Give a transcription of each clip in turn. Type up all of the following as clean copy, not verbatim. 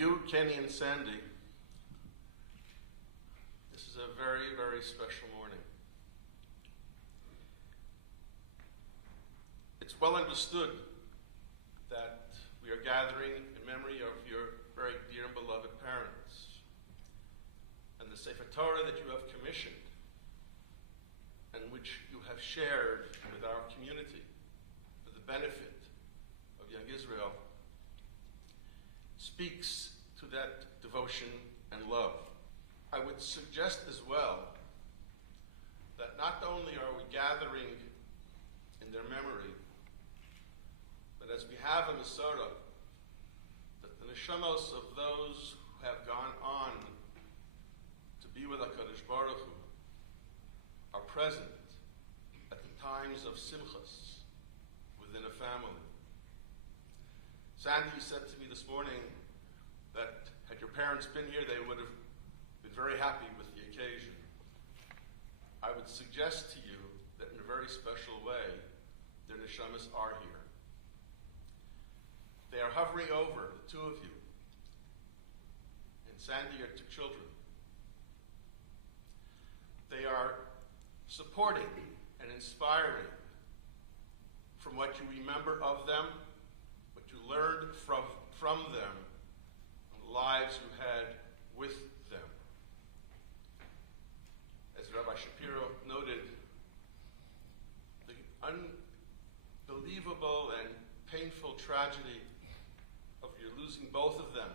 you, Kenny and Sandy, this is a very, very special morning. It's well understood that we are gathering in memory of your very dear and beloved parents and the Sefer Torah that you have commissioned and which you have shared with our community for the benefit of young Israel speaks to that devotion and love. I would suggest as well that not only are we gathering in their memory, but as we have a Masorah, that the neshamos of those who have gone on to be with HaKadosh Baruch Hu are present at the times of simchas within a family. Sandy said to me this morning that had your parents been here, they would have been very happy with the occasion. I would suggest to you that in a very special way, their neshamas are here. They are hovering over the two of you. And Sandy are two children. They are supporting and inspiring from what you remember of them, what you learned from them, and the lives you had with them. As Rabbi Shapiro noted, the unbelievable and painful tragedy of your losing both of them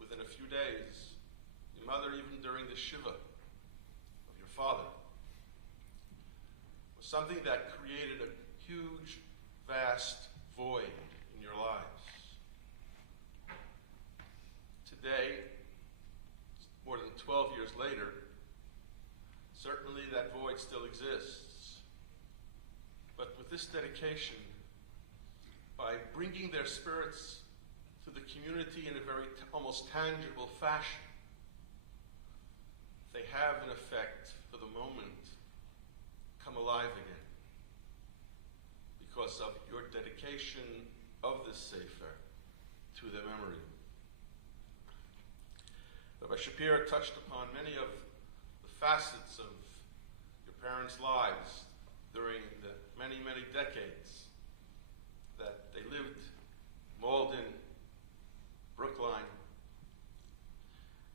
within a few days, your mother even during the Shiva of your father, was something that created a huge, vast void in your lives. Today, more than 12 years later, certainly that void still exists. But with this dedication, by bringing their spirits to the community in a very almost tangible fashion, they have, in effect, for the moment, come alive again because of your dedication of this Sefer to their memory. Rabbi Shapiro touched upon many of the facets of your parents' lives during the many, many decades that they lived in Malden, Brookline,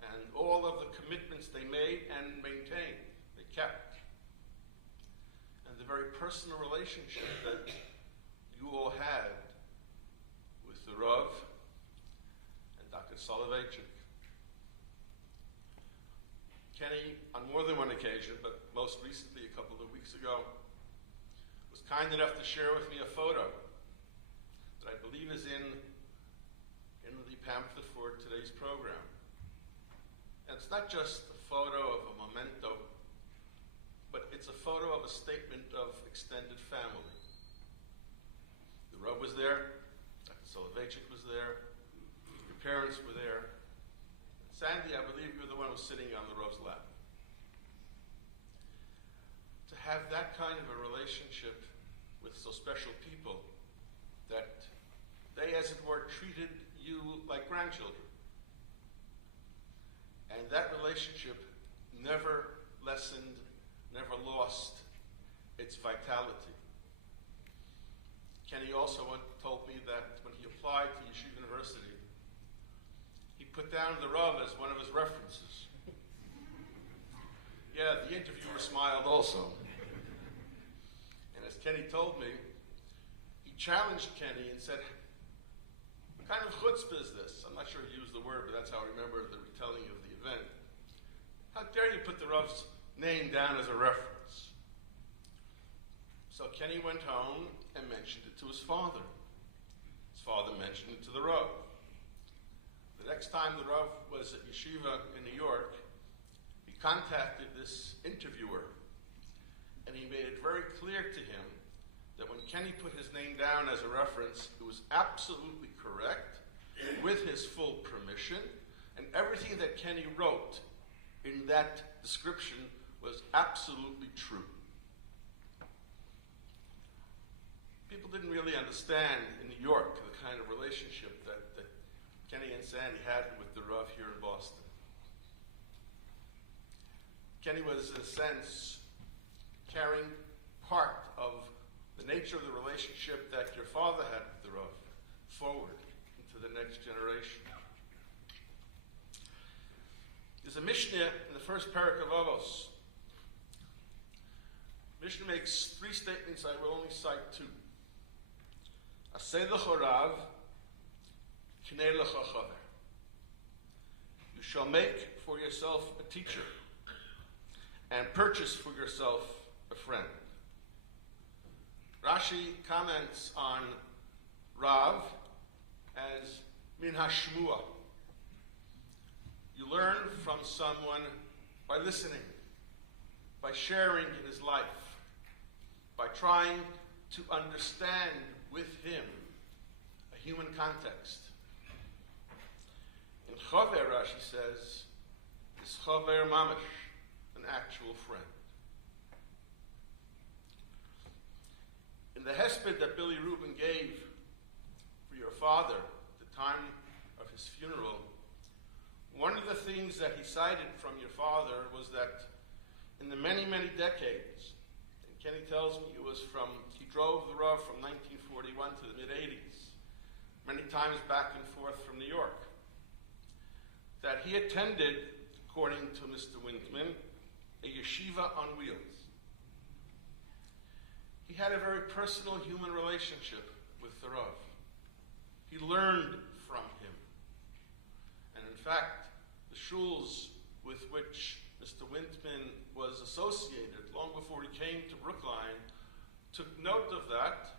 and all of the commitments they made and maintained, they kept. And the very personal relationship that you all had with the Rav and Dr. Soloveitchik. Kenny, on more than one occasion, but most recently a couple of weeks ago, was kind enough to share with me a photo that I believe is in the pamphlet for today's program. And it's not just a photo of a memento, but it's a photo of a statement of extended family. The Rav was there, Dr. Soloveitchik was there, your parents were there. Sandy, I believe you're the one who's sitting on the Rav's lap. To have that kind of a relationship with so special people that they, as it were, treated you like grandchildren. And that relationship never lessened, never lost its vitality. Kenny also told me that when he applied to Yeshiva University, he put down the Rav as one of his references. Yeah, the interviewer smiled also. And as Kenny told me, he challenged Kenny and said, what kind of chutzpah is this? I'm not sure he used the word, but that's how I remember the retelling of the event. How dare you put the Rav's name down as a reference? So Kenny went home and mentioned it to his father. His father mentioned it to the Rav. The next time the Rav was at Yeshiva in New York, he contacted this interviewer, and he made it very clear to him that when Kenny put his name down as a reference, it was absolutely correct, with his full permission, and everything that Kenny wrote in that description was absolutely true. People didn't really understand in New York the kind of relationship that Kenny and Sandy had with the Rav here in Boston. Kenny was, in a sense, carrying part of the nature of the relationship that your father had with the Rav forward into the next generation. There's a Mishnah in the first parak of Avos. Mishnah makes three statements. I will only cite two. Aseh lecha Rav, kinei lecha chaver. You shall make for yourself a teacher and purchase for yourself a friend. Rashi comments on Rav as min hashmua. You learn from someone by listening, by sharing in his life, by trying to understand with him a human context. In chaver, Rashi says, is chaver mamash, an actual friend. In the hesped that Billy Rubin gave for your father at the time of his funeral, one of the things that he cited from your father was that in the many, many decades, and Kenny tells me he drove the Rav from 1941 to the mid-80s, many times back and forth from New York, that he attended, according to Mr. Wintman, a yeshiva on wheels. He had a very personal human relationship with the Rav. He learned from him. And in fact, the shuls with which Mr. Wintman was associated long before he came to Brookline took note of that.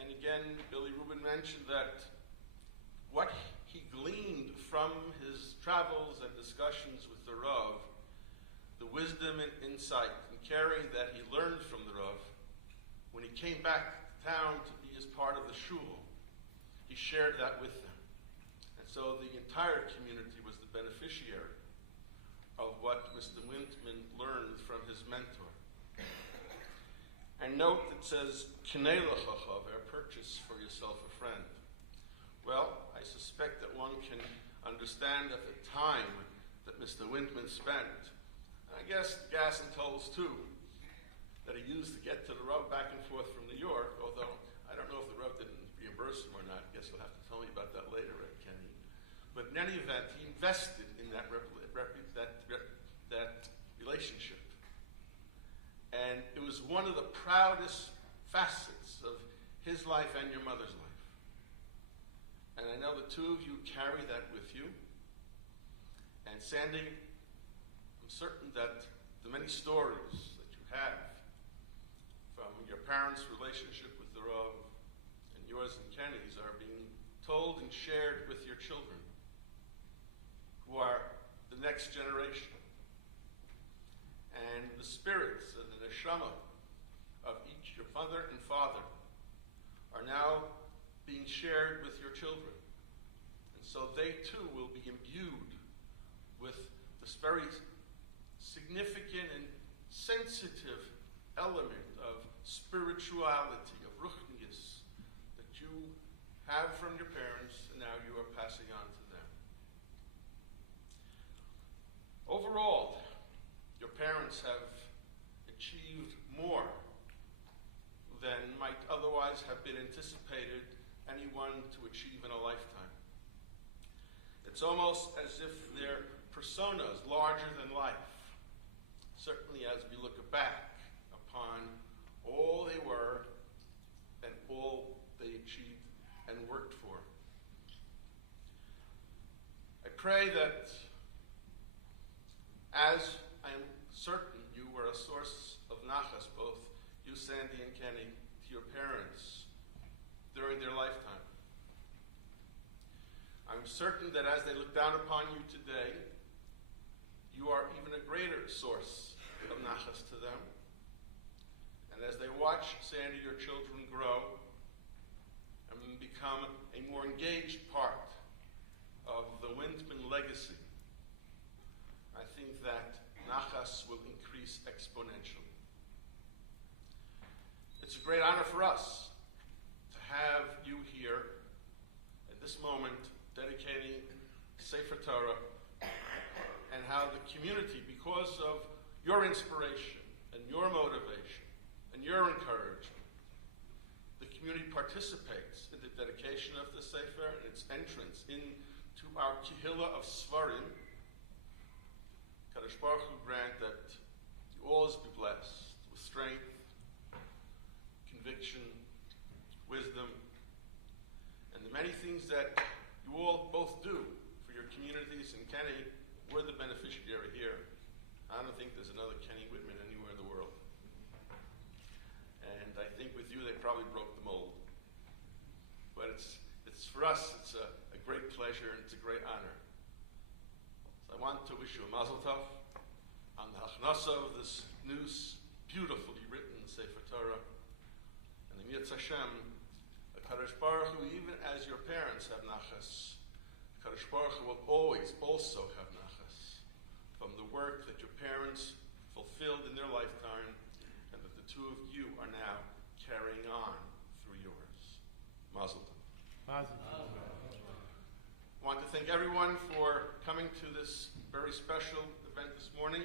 And again, Billy Rubin mentioned that what he gleaned from his travels and discussions with the Rav, the wisdom and insight and caring that he learned from the Rav, when he came back to town to be as part of the shul, he shared that with them. And so the entire community was the beneficiary of what Mr. Wintman learned from his mentor. And note that says, Kinei lecha chaver, purchase for yourself a friend. Well, I suspect that one can understand at the time that Mr. Wintman spent, and I guess gas and tolls too, that he used to get to the Rav back and forth from New York, although I don't know if the Rav didn't reimburse him or not. I guess you'll have to tell me about that later, right, Kenny? But in any event, he invested in that relationship. And it was one of the proudest facets of his life and your mother's life. And I know the two of you carry that with you. And Sandy, I'm certain that the many stories that you have from your parents' relationship with the Rav and yours and Kenny's are being told and shared with your children, who are the next generation. And the spirits and the neshama of each, your mother and father, are now being shared with your children. And so they too will be imbued with this very significant and sensitive element of spirituality, of ruchnius, that you have from your parents and now you are passing on to them. Overall, your parents have achieved more than might otherwise have been anticipated anyone to achieve in a lifetime. It's almost as if their personas larger than life, certainly as we look back upon all they were and all they achieved and worked for. I pray that as I am certain you were a source of nachas, both you, Sandy and Kenny, to your parents during their lifetime, I'm certain that as they look down upon you today, you are even a greater source of nachas to them. And as they watch Sandy, your children, grow and become a more engaged part of the Wintman legacy, I think that nachas will increase exponentially. It's a great honor for us to have you here at this moment dedicating Sefer Torah, and how the community, because of your inspiration and your motivation and your encouragement, the community participates in the dedication of the Sefer and its entrance into our Kehillah of Svarim. Kadosh Baruch Hu grant that you always be blessed with strength, conviction, wisdom, and the many things that you all both do for your communities. And Kenny, we're the beneficiary here. I don't think there's another Kenny Wintman anywhere in the world. And I think with you they probably broke the mold. But it's for us, it's a great pleasure and it's a great honor. So I want to wish you a mazel tov on the hachnasa of this new, beautifully written Sefer Torah. And the Yitz Hashem, the Kadosh Baruch Hu, even as your parents have nachas, Kadosh Baruch Hu will always also have nachas from the work that your parents fulfilled in their lifetime and that the two of you are now carrying on through yours. Mazel tov. Mazel tov. I want to thank everyone for coming to this very special event this morning.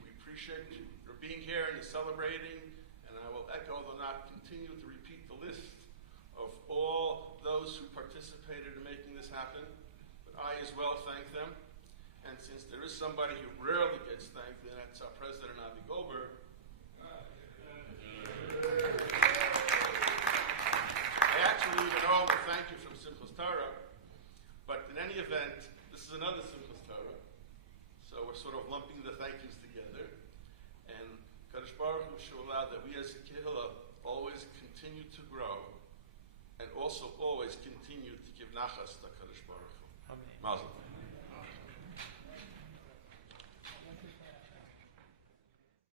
We appreciate your being here and your celebrating, and I will echo, though not continue to repeat the list of all those who participated in making this happen. But I as well thank them. And since there is somebody who rarely gets thanked, and that's our President Avi Goldberg, I actually even owe him a thank you from Simchas Torah. But in any event, this is another Simchas Torah. So we're sort of lumping the thank yous together. And Kadosh Baruch Hu should allow that we as a Kehillah always continue to grow and also always continue to give nachas to Kadosh Baruch Hu.